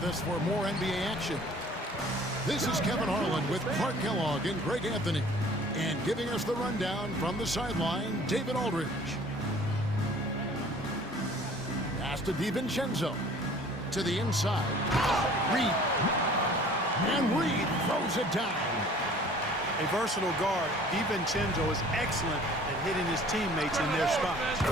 This for more NBA action. This is Kevin Harlan with Clark Kellogg and Greg Anthony. And giving us the rundown from the sideline, David Aldridge. Pass to DiVincenzo. To the inside. Reed. And Reed throws it down. A versatile guard, DiVincenzo is excellent at hitting his teammates in their spots.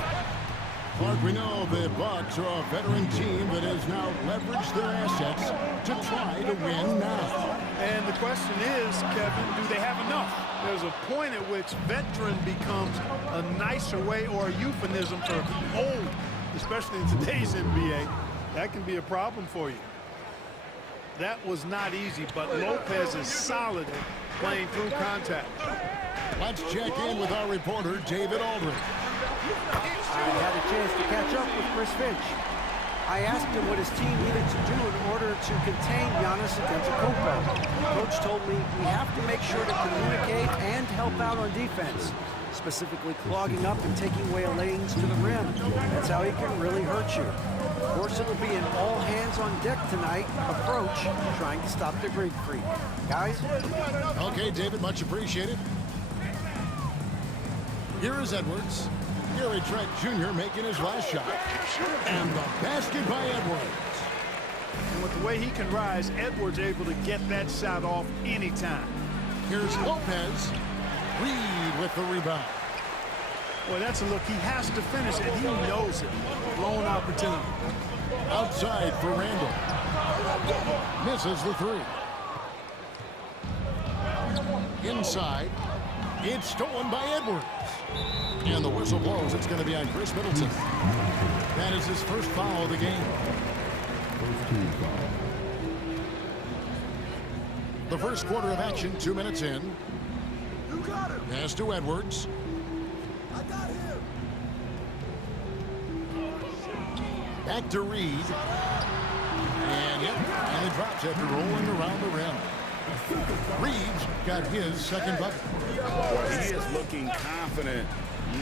Clark, we know the Bucks are a veteran team that has now leveraged their assets to try to win now. And the question is, Kevin, do they have enough? There's a point at which veteran becomes a nicer way or a euphemism for old, especially in today's NBA. That can be a problem for you. That was not easy, but Lopez is solid at playing through contact. Let's check in with our reporter, David Aldridge. I had a chance to catch up with Chris Finch. I asked him what his team needed to do in order to contain Giannis Antetokounmpo. Coach told me we have to make sure to communicate and help out on defense, specifically clogging up and taking away lanes to the rim. That's how he can really hurt you. Of course, it'll be an all-hands-on-deck tonight approach, trying to stop the Greek Freak. Guys? Okay, David, much appreciated. Here is Edwards. Gary Trent Jr. making his last shot. And the basket by Edwards. And with the way he can rise, Edwards able to get that shot off anytime. Here's Lopez. Reed with the rebound. Well, that's a look he has to finish, and he knows it. Blown opportunity. Outside for Randall. Misses the three. Inside. It's stolen by Edwards. And the whistle blows. It's going to be on Chris Middleton. That is his first foul of the game. The first quarter of action, 2 minutes in. Pass to Edwards. Back to Reed. And he drops after rolling around the rim. Reed's got his second bucket. He is looking confident.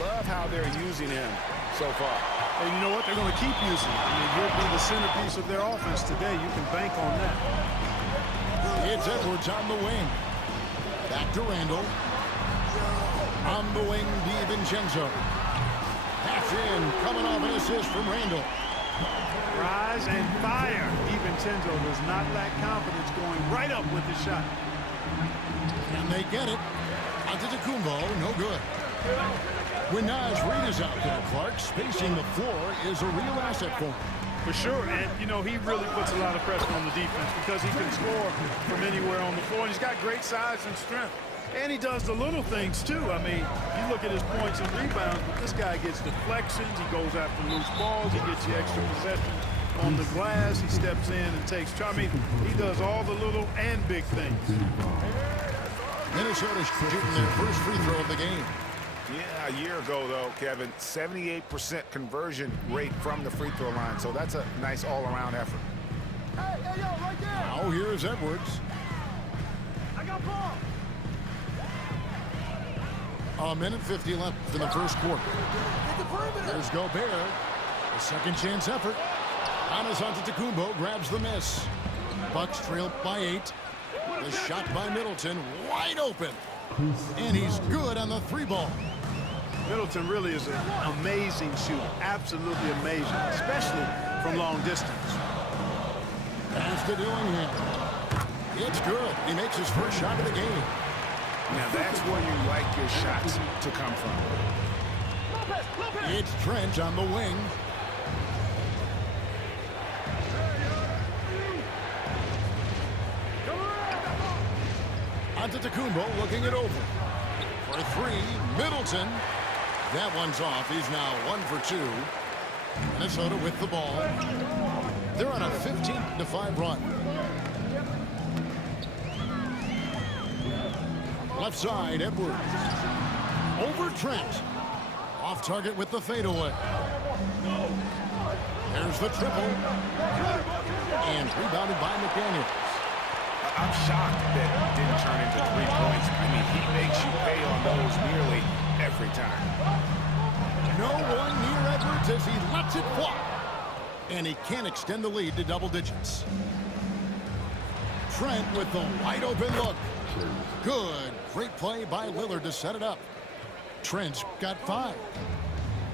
Love how they're using him so far. And you know what? They're going to keep using him. I mean, he'll be the centerpiece of their offense today. You can bank on that. It's Edwards on the wing. Back to Randall. On the wing, DiVincenzo. Pass in, coming off an assist from Randall. Rise and fire. DiVincenzo does not lack confidence, going right up with the shot. And they get it. Antetokounmpo, no good. When Naz Reid is out there, Clark, spacing the floor is a real asset for him. For sure, and you know, he really puts a lot of pressure on the defense because he can score from anywhere on the floor, and he's got great size and strength. And he does the little things too. I mean, you look at his points and rebounds, but this guy gets deflections, he goes after loose balls, he gets you extra possession on the glass, he steps in and takes charge. I mean, he does all the little and big things. Minnesota's shooting their first free throw of the game. Yeah, a year ago, though, Kevin, 78% conversion rate from the free throw line. So that's a nice all-around effort. Hey, yo, right there. Now here's Edwards. I got ball. A minute 50 left in the first quarter. There's Gobert. A second chance effort. Giannis Antetokounmpo grabs the miss. Bucks trail by 8. The shot by Middleton, wide open. And he's good on the three ball. Middleton really is an amazing shooter. Absolutely amazing, especially from long distance. Pass to Dillingham. It's good. He makes his first shot of the game. Now that's where you like your shots to come from. It's Trent on the wing. Antetokounmpo looking it over. For three, Middleton. That one's off. He's now 1 for 2. Minnesota with the ball. They're on a 15-5 run. Left side, Edwards. Over Trent. Off target with the fadeaway. There's the triple. And rebounded by McDaniels. I'm shocked that it didn't turn into 3 points. I mean, he makes you pay on those nearly every time. No one near Edwards as he lets it fly. And he can't extend the lead to double digits. Trent with the wide open look. Good. Great play by Lillard to set it up. Trent's got 5.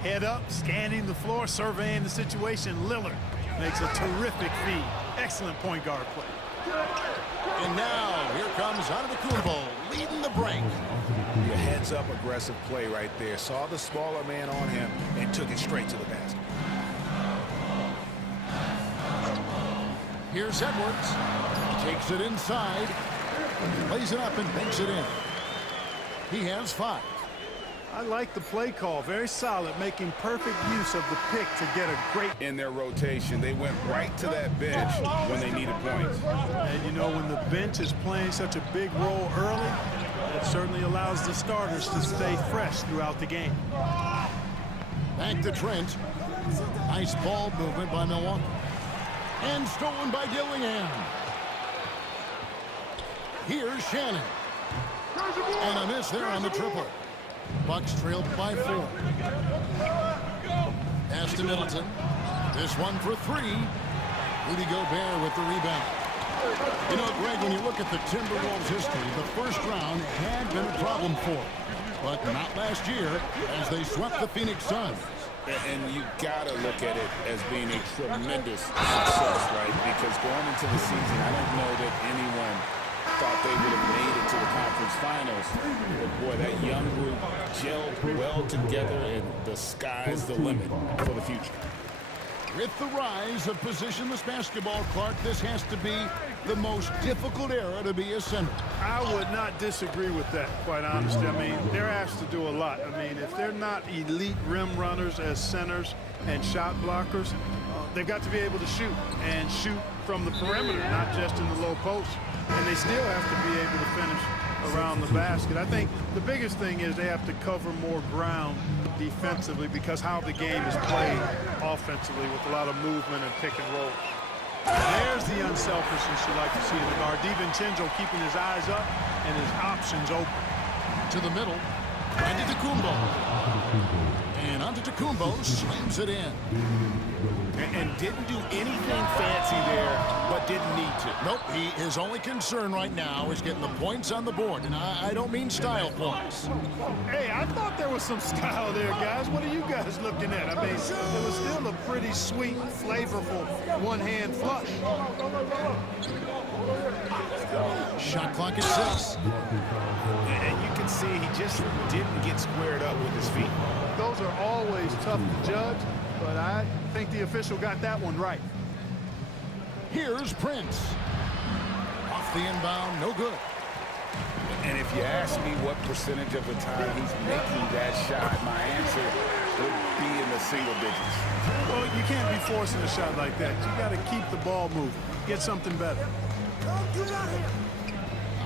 Head up, scanning the floor, surveying the situation. Lillard makes a terrific feed. Excellent point guard play. And now here comes Antetokounmpo leading the break. Your heads-up aggressive play right there. Saw the smaller man on him and took it straight to the basket. Here's Edwards. Takes it inside. Lays it up and banks it in. He has 5. I like the play call. Very solid, making perfect use of the pick to get a great... In their rotation, they went right to that bench when they needed points. And you know, when the bench is playing such a big role early, it certainly allows the starters to stay fresh throughout the game. Back to Trent. Nice ball movement by Milwaukee. And stolen by Dillingham. Here's Shannon. And a miss there on the triple. Bucks trailed by 4. Pass to Middleton. This one for 3. Rudy Gobert with the rebound. You know, Greg, when you look at the Timberwolves' history, the first round had been a problem for them. But not last year, as they swept the Phoenix Suns. And you gotta look at it as being a tremendous success, right? Because going into the season, I don't know that anyone thought they would have made it to the conference finals. But boy, that young group gelled well together, and the sky's the limit for the future. With the rise of positionless basketball, Clark, this has to be the most difficult era to be a center. I would not disagree with that, quite honestly. I mean, they're asked to do a lot. I mean, if they're not elite rim runners as centers and shot blockers, they've got to be able to shoot, and shoot from the perimeter, not just in the low post. And they still have to be able to finish around the basket. I think the biggest thing is they have to cover more ground defensively, because how the game is played offensively with a lot of movement and pick and roll. There's the unselfishness you like to see in the guard. DiVincenzo keeping his eyes up and his options open. To the middle. Antetokounmpo. And Antetokounmpo slams it in. And didn't do anything fancy there, but didn't need to. Nope, his only concern right now is getting the points on the board. And I don't mean style points. Hey, I thought there was some style there, guys. What are you guys looking at? I mean, it was still a pretty sweet, flavorful one-hand flush. Shot clock at 6. And you can see he just didn't get squared up with his feet. Those are always tough to judge, but I think the official got that one right. Here's Prince. Off the inbound, no good. And if you ask me what percentage of the time he's making that shot, my answer would be in the single digits. Well, you can't be forcing a shot like that. You got to keep the ball moving. Get something better.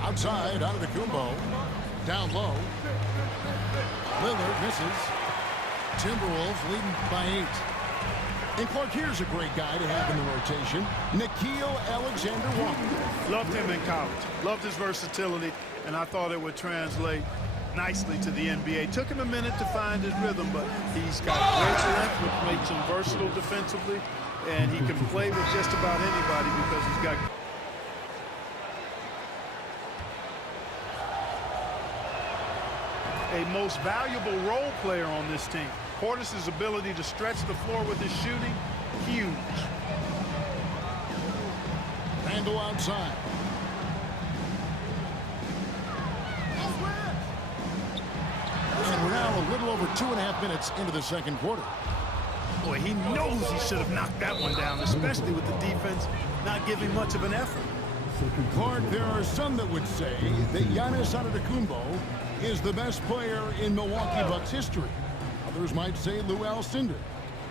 Outside, Antetokounmpo. Down low. Lillard misses. Timberwolves leading by 8. And Clark, here's a great guy to have in the rotation. Nickeil Alexander-Walker. Loved him in college. Loved his versatility, and I thought it would translate nicely to the NBA. Took him a minute to find his rhythm, but he's got great length, which makes him versatile defensively, and he can play with just about anybody because he's got... a most valuable role player on this team. Portis's ability to stretch the floor with his shooting, huge. Randall outside. And we're now a little over 2.5 minutes into the second quarter. Boy, he knows he should have knocked that one down, especially with the defense not giving much of an effort. Clark, there are some that would say that Giannis Antetokounmpo is the best player in Milwaukee Bucks history. Others might say Lou Alcindor.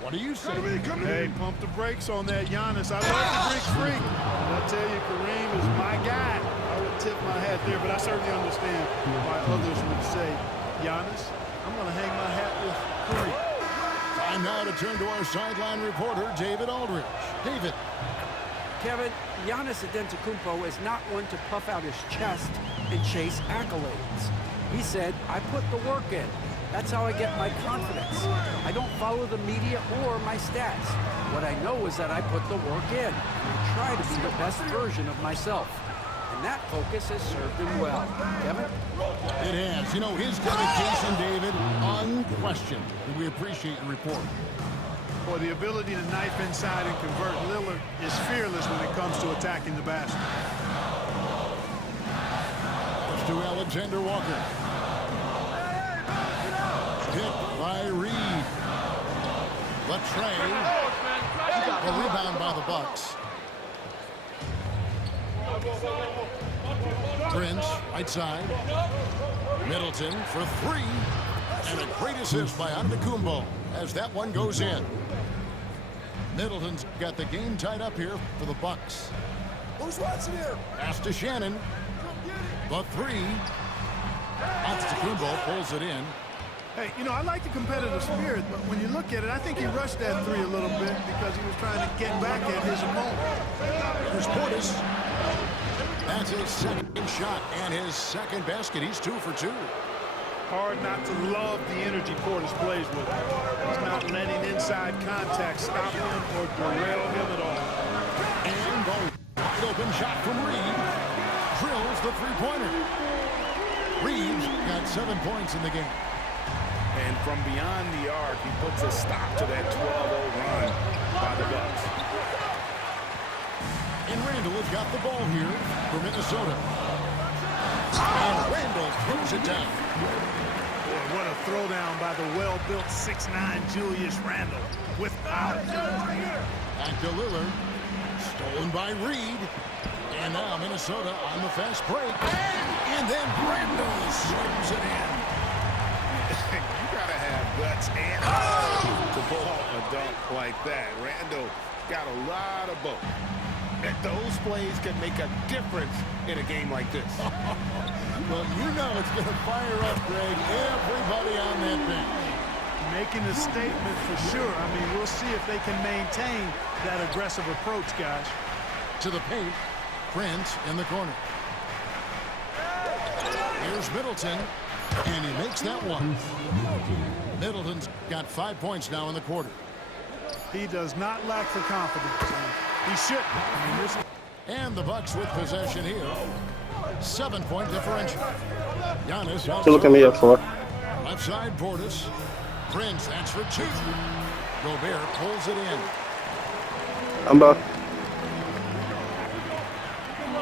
What do you say? Hey, pump the brakes on that Giannis. I love the Greek freak. I tell you, Kareem is my guy. I would tip my hat there, but I certainly understand why others would say, Giannis, I'm going to hang my hat with Kareem. Time now to turn to our sideline reporter, David Aldridge. David. Kevin, Giannis Antetokounmpo is not one to puff out his chest and chase accolades. He said, I put the work in. That's how I get my confidence. I don't follow the media or my stats. What I know is that I put the work in. I try to be the best version of myself. and that focus has served him well. Kevin? It has. You know, his dedication, David, unquestioned. And we appreciate your report. Well, the ability to knife inside and convert, Lillard is fearless when it comes to attacking the basket. To Alexander Walker. Hit by Reed. Latrey. A rebound by the Bucks. Prince, right side. Middleton for three. And a great assist by Antetokounmpo as that one goes in. Middleton's got the game tied up here for the Bucks. Who's watching here? Pass to Shannon. The three. Antetokounmpo pulls it in. Hey, you know, I like the competitive spirit, but when you look at it, I think he rushed that three a little bit because he was trying to get back at his opponent. Here's Portis. That's his second shot and his second basket. He's 2 for 2. Hard not to love the energy Portis plays with. He's not letting inside contact stop him or derail him at all. And the wide open shot from Reed. Drills the three-pointer. Reed's got 7 points in the game. And from beyond the arc, he puts a stop to that 12-0 run by the Bucks. And Randall has got the ball here for Minnesota. And Randall throws it down. Boy, what a throwdown by the well-built 6'9" Julius Randle with power. Back to Lillard. Stolen by Reed. And now Minnesota on the fast break. And then Randall slams it in. You gotta have guts and to pull a dunk like that. Randall got a lot of both. And those plays can make a difference in a game like this. Well, you know it's going to fire up, Greg, everybody on that bench. Making a statement for sure. I mean, we'll see if they can maintain that aggressive approach, guys. To the paint, Prince in the corner. Here's Middleton, and he makes that one. Middleton's got 5 points now in the quarter. He does not lack for confidence. He should. And the Bucks with possession here. 7-point differential. Giannis To look at me up for. left side Portis. Prince, that's for 2. Gobert pulls it in. I'm back.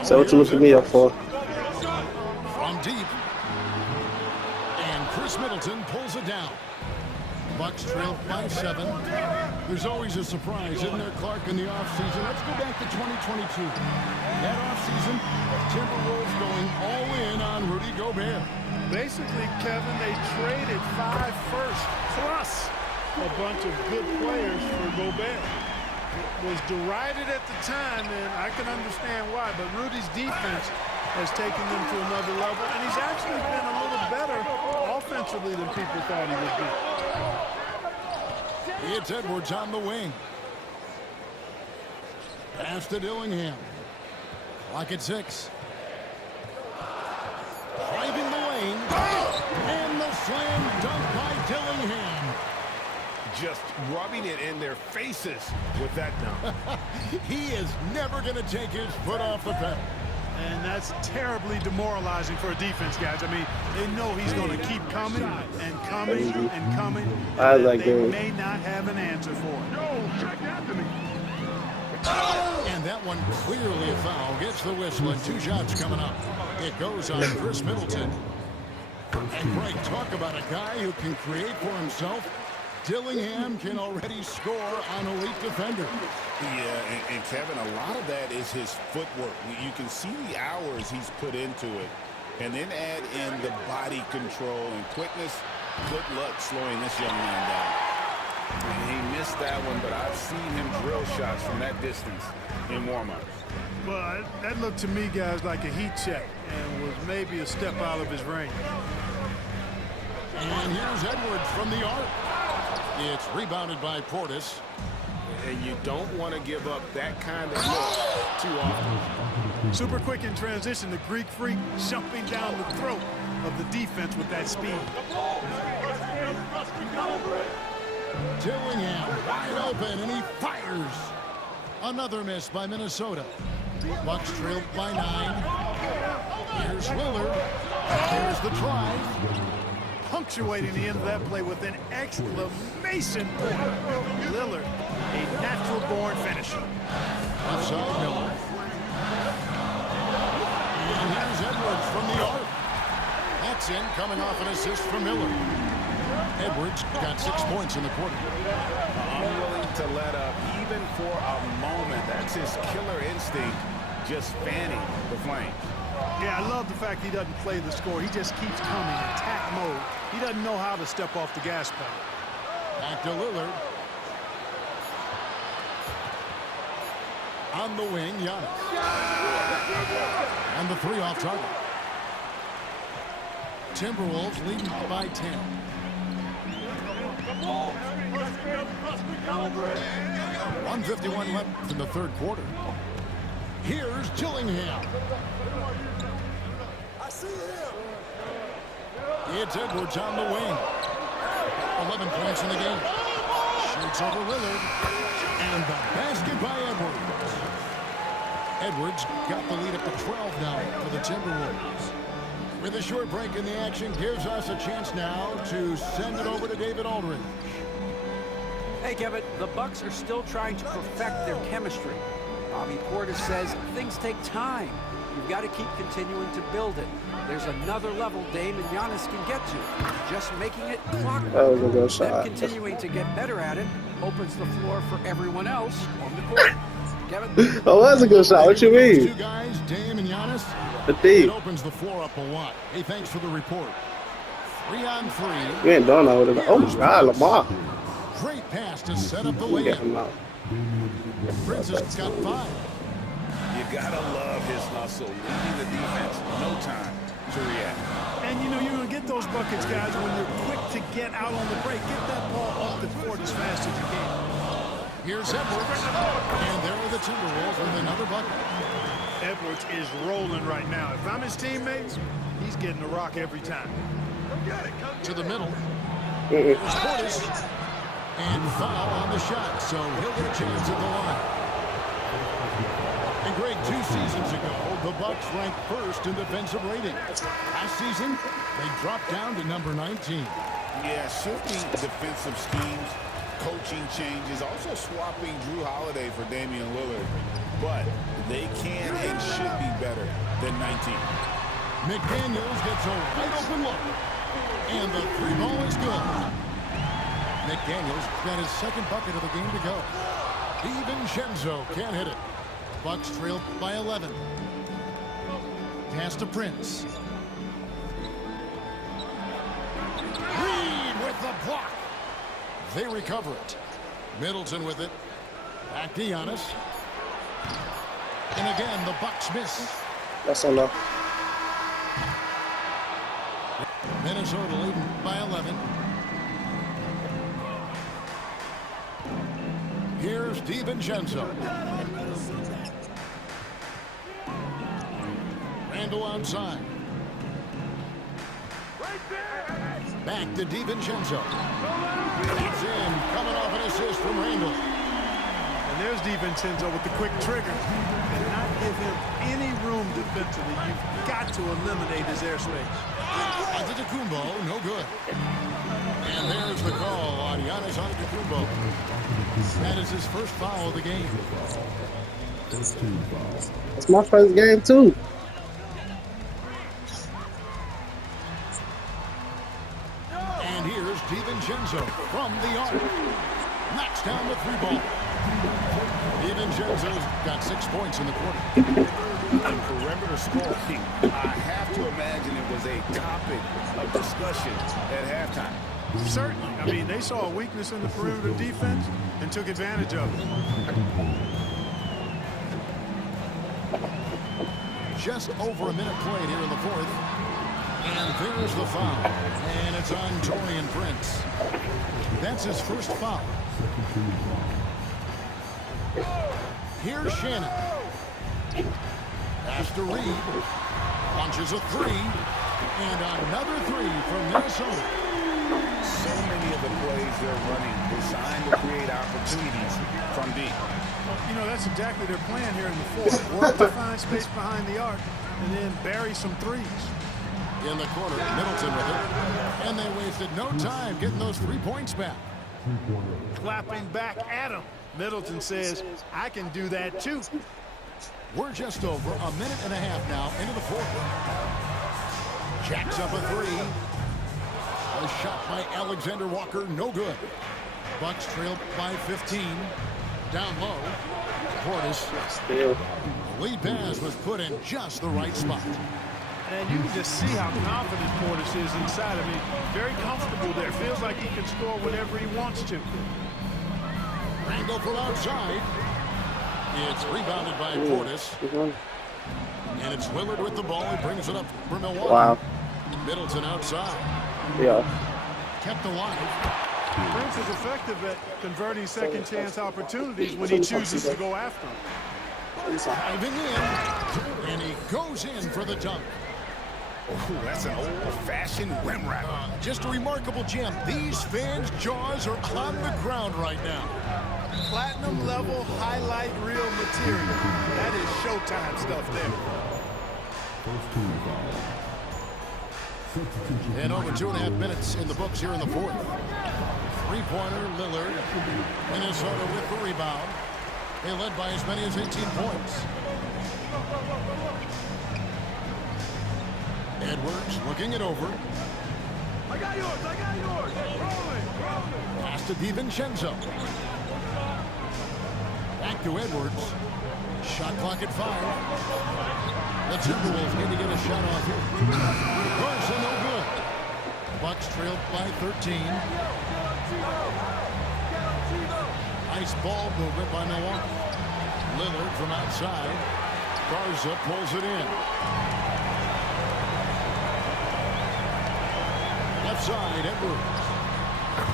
So what you looking me up for? From deep. And Chris Middleton pulls it down. Bucks trail by 7. There's always a surprise, isn't there, Clark, in the offseason? Let's go back to 2022. That offseason, Timberwolves going all in on Rudy Gobert. Basically, Kevin, they traded 5 firsts plus a bunch of good players for Gobert. It was derided at the time, and I can understand why, but Rudy's defense has taken them to another level, and he's actually been a little better offensively than people thought he would be. It's Edwards on the wing. Pass to Dillingham. Clock at 6. Driving the lane. And the slam dunk by Dillingham. Just rubbing it in their faces with that dunk. He is never going to take his foot off the pedal. And that's terribly demoralizing for a defense, guys. I mean, they know he's going to keep coming and coming and coming. I like they that. may not have an answer for it. And that one clearly a foul. Gets the whistle and 2 shots coming up. It goes on Chris Middleton. And Greg, talk about a guy who can create for himself. Dillingham can already score on elite defenders. Yeah, and Kevin, a lot of that is his footwork. You can see the hours he's put into it. And then add in the body control and quickness. Good luck slowing this young man down. And he missed that one, but I've seen him drill shots from that distance in warm-ups. Well, that looked to me, guys, like a heat check and was maybe a step out of his range. And here's Edwards from the arc. It's rebounded by Portis. And you don't want to give up that kind of look too often. Super quick in transition, the Greek freak jumping down the throat of the defense with that speed. Dillingham wide open, and he fires. Another miss by Minnesota. Bucks trail by 9. Here's Lillard. Here's the drive. Punctuating the end of that play with an exclamation point. Lillard, a natural-born finisher. Outside Miller. And here's Edwards from the arc. That's in, coming off an assist from Miller. Edwards got 6 points in the quarter. Unwilling to let up even for a moment. That's his killer instinct, just fanning the flames. Yeah, I love the fact he doesn't play the score. He just keeps coming, attack mode. He doesn't know how to step off the gas pedal. Back to Lillard. On the wing, Giannis. And the 3 off target. Timberwolves leading by 10. 1:51 left in the third quarter. Here's Dillingham. I see him. It's Edwards on the wing. 11 points in the game. Shoots over Lillard. And the basket by Edwards. Edwards got the lead up to 12 now for the Timberwolves. With a short break in the action, gives us a chance now to send it over to David Aldridge. Hey, Kevin, the Bucks are still trying to perfect their chemistry. Bobby Portis says things take time. You've got to keep continuing to build it. There's another level Dame and Giannis can get to. Just making it clockwork. That was a good Then shot. continuing to get better at it opens the floor for everyone else on the court. Kevin? Oh, that's a good shot. What you Those mean? two guys, Dame and Giannis, The it D. opens the floor up a lot. Hey, thanks for the report. 3 on 3. You ain't doing that with it. Oh, my God, Lamar. Great pass to set up the Get layup. him out. Prince has got 5. You gotta love his hustle, leaving the defense no time to react. And, you know, you're going to get those buckets, guys, when you're quick to get out on the break. Get that ball off the court as fast as you can. Here's Edwards. And there are the Timberwolves with another bucket. Edwards is rolling right now. If I'm his teammates, he's getting a rock every time. To the middle. Here's Portis. And foul on the shot, so he'll get a chance at the line. And Greg, 2 seasons ago, the Bucks ranked first in defensive rating. Last season, they dropped down to number 19. Yeah, shifting defensive schemes, coaching changes, also swapping Drew Holiday for Damian Lillard. But they can and should be better than 19. McDaniels gets a wide open look. And the 3 ball is good. McDaniels got his second bucket of the game to go. DiVincenzo can't hit it. Bucks trail by 11. Pass to Prince. Reed with the block. They recover it. Middleton with it. Back to Giannis. And again, the Bucks miss. That's enough. Minnesota leading by 11. Here's DiVincenzo. Randall outside. Back to DiVincenzo. It's in, coming off an assist from Randall. And there's DiVincenzo with the quick trigger. And not give him any room defensively. You've got to eliminate his airspace. Antetokounmpo, no good. And there's the call on Giannis Antetokounmpo. That is his first foul of the game. It's my first game, too. And here's DiVincenzo from the arc. Knocks down the 3 ball. DiVincenzo's got 6 points in the quarter. And perimeter scoring, I have to imagine it was a topic of discussion at halftime. Certainly. I mean, they saw a weakness in the perimeter defense and took advantage of it. Just over a minute played here in the 4th. And there's the foul. And it's on Taurean Prince. That's his first foul. Here's Shannon. Pass to Reed. Launches a 3. And another 3 from Minnesota. So many of the plays they're running designed to create opportunities from deep. You know, that's exactly their plan here in the 4th. Work to find space behind the arc and then bury some threes. In the corner, Middleton with it. And they wasted no time getting those 3 points back. Clapping back at him. Middleton says, I can do that too. We're just over a minute and a half now into the fourth. Jacks up a 3. A shot by Alexander Walker, no good. Bucks trail by 15. Down low. Portis. Still. The lead pass was put in just the right spot. And you can just see how confident Portis is inside. I mean, very comfortable there. Feels like he can score whenever he wants to. Randall from outside. It's rebounded by Portis. And it's Lillard with the ball. He brings it up for Milwaukee. Wow. Middleton outside. Yeah. Kept alive. Prince is effective at converting second chance opportunities when he chooses to go after them. Diving in. And he goes in for the dunk. Ooh, that's an old-fashioned rim wrap. Just a remarkable gem. These fans' jaws are on the ground right now. Platinum level highlight reel material. That is Showtime stuff there. And over 2.5 minutes in the books here in the fourth. Three-pointer, Lillard. Minnesota with the rebound. They led by as many as 18 points. Edwards looking it over. I got yours. Rolling. Pass to DiVincenzo. Back to Edwards. Shot clock at 5. The Timberwolves need to get a shot off here. Carson, no good. Bucks trailed by 13. Nice ball movement by Milwaukee. Lillard from outside. Garza pulls it in. Left side, Edwards.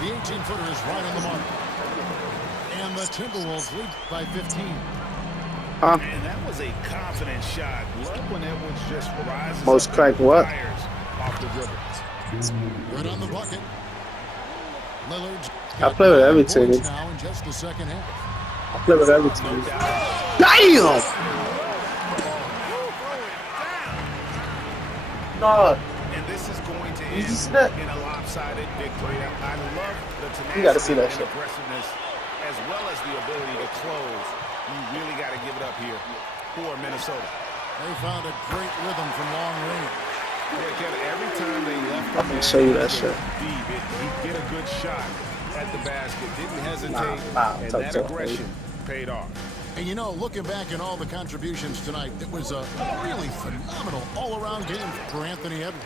The 18-footer is right on the mark. And the Timberwolves lead by 15. Man, that was a confident shot. Love when Edwards just rises Most up cracked and what? fires off the dribble. Good on the bucket. Lillard's I play with every 9 team. points now in just the second half. I play with every team. Damn! No. And this is going to You end see that? in a lopsided victory. I love the tenacity You gotta see that and shit. aggressiveness as well as the ability to close. You really got to give it up here for Minnesota. They found a great rhythm from long range. Yeah, Kevin, every time they left the I'm gonna show you that shit. deep, he'd get a good shot at the basket. Didn't hesitate, and talk that to aggression paid off. And you know, looking back at all the contributions tonight, it was a really phenomenal all-around game for Anthony Edwards.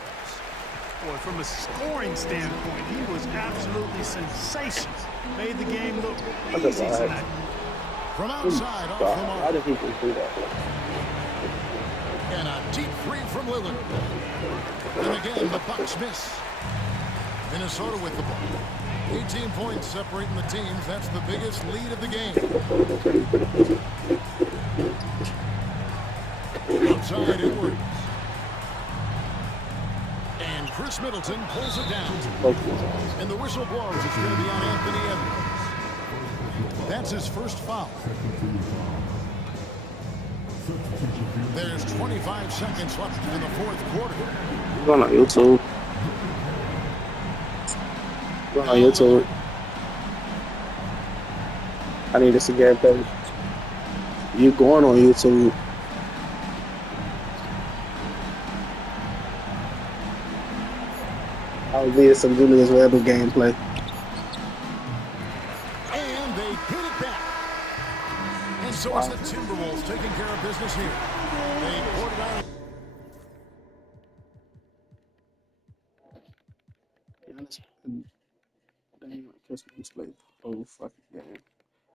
Boy, from a scoring standpoint, he was absolutely sensational. Made the game look easy tonight. From outside, off the Why mark. did he do that? And a deep three from Lillard. And again, the Bucks miss. Minnesota with the ball. 18 points separating the teams. That's the biggest lead of the game. Outside Edwards. And Chris Middleton pulls it down. And the whistle blows. It's going to be on Anthony Edwards. That's his first foul. There's 25 seconds left in the fourth quarter. Going on YouTube. Going on YouTube. I need to see gameplay. You going on YouTube? I'll need some Julius Randle gameplay. And they hit it back. And so it's the Timberwolves taking care of business here. They poured it out. Dang, I catch me play the whole fucking game.